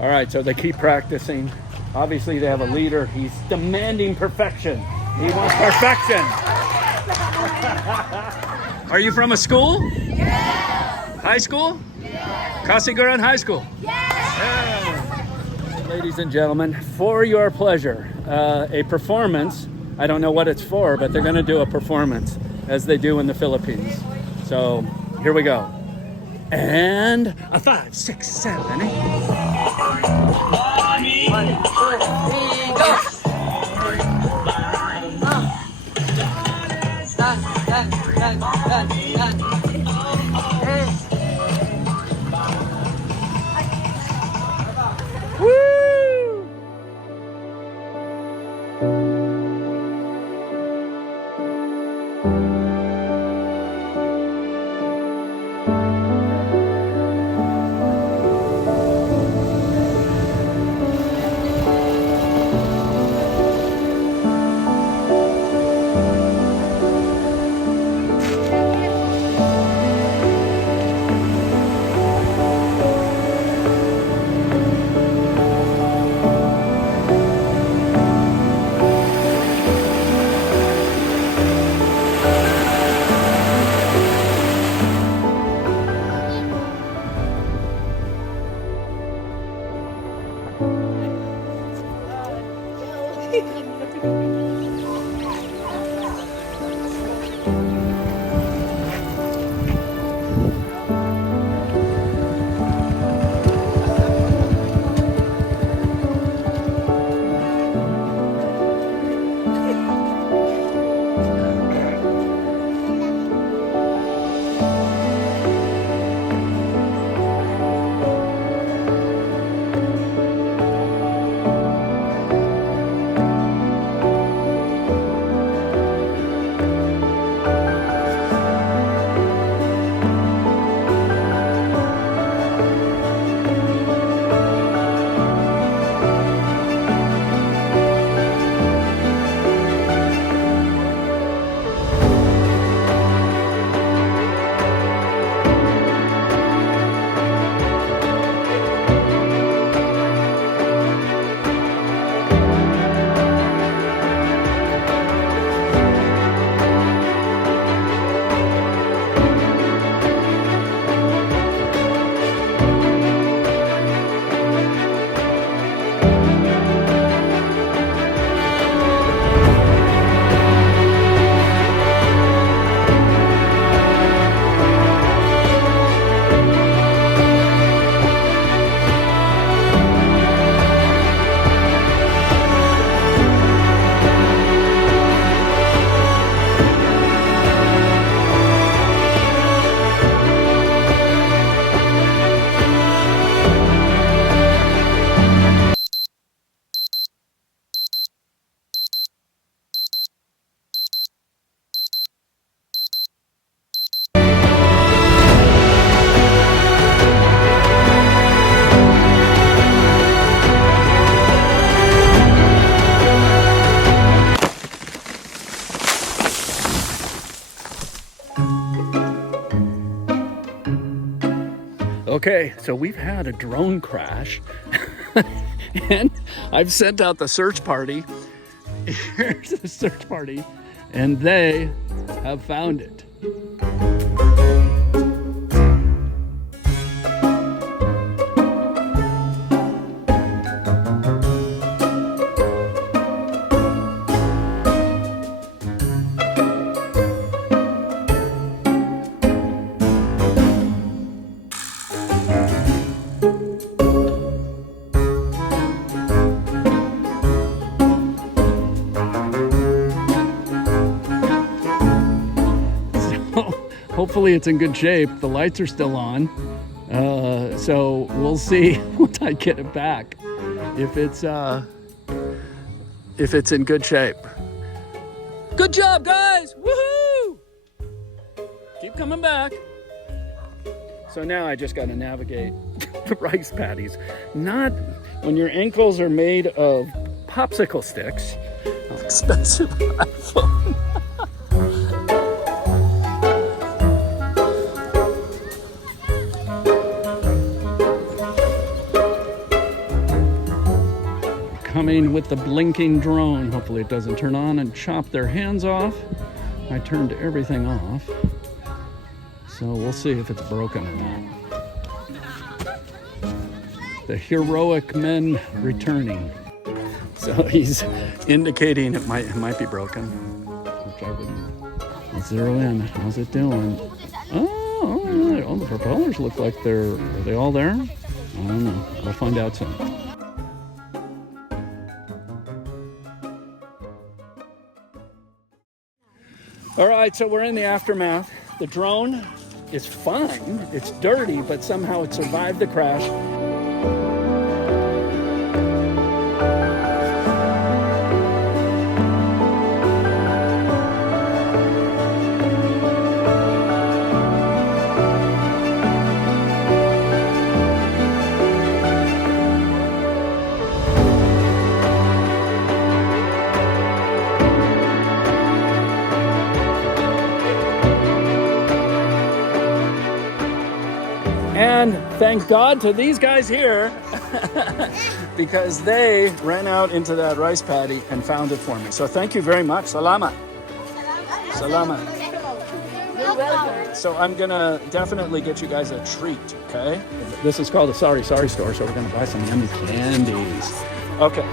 All right, so they keep practicing. Obviously, they have a leader. He's demanding perfection. He wants perfection. Are you from a school? Yes. High school? Yes. Casiguran High School? Yes. Yeah. Ladies and gentlemen, for your pleasure, a performance. I don't know what it's for, but they're going to do a performance as they do in the Philippines. So here we go. And a 5, 6, 7, 8. 1, 2, 3, go. Woo! Okay, so we've had a drone crash and I've sent out the search party. Here's the search party and they have found it. Hopefully it's in good shape. The lights are still on. So we'll see once I get it back if it's in good shape. Good job, guys! Woohoo! Keep coming back. So now I just got to navigate the rice paddies. Not when your ankles are made of popsicle sticks. Expensive iPhone. recording with the blinking drone. Hopefully it doesn't turn on and chop their hands off. I turned everything off. So we'll see if it's broken or not. The heroic men returning. So he's indicating it might be broken. Which I wouldn't. Let's zero in. How's it doing? Oh, the propellers look like are they all there? I don't know. We'll find out soon. All right, so we're in the aftermath. The drone is fine. It's dirty, but somehow it survived the crash. And thank God to these guys here because they ran out into that rice paddy and found it for me. So thank you very much. Salamat. Salamat. You're welcome. So I'm gonna definitely get you guys a treat, okay? This is called the Sorry store, so we're gonna buy some yummy candies. Okay.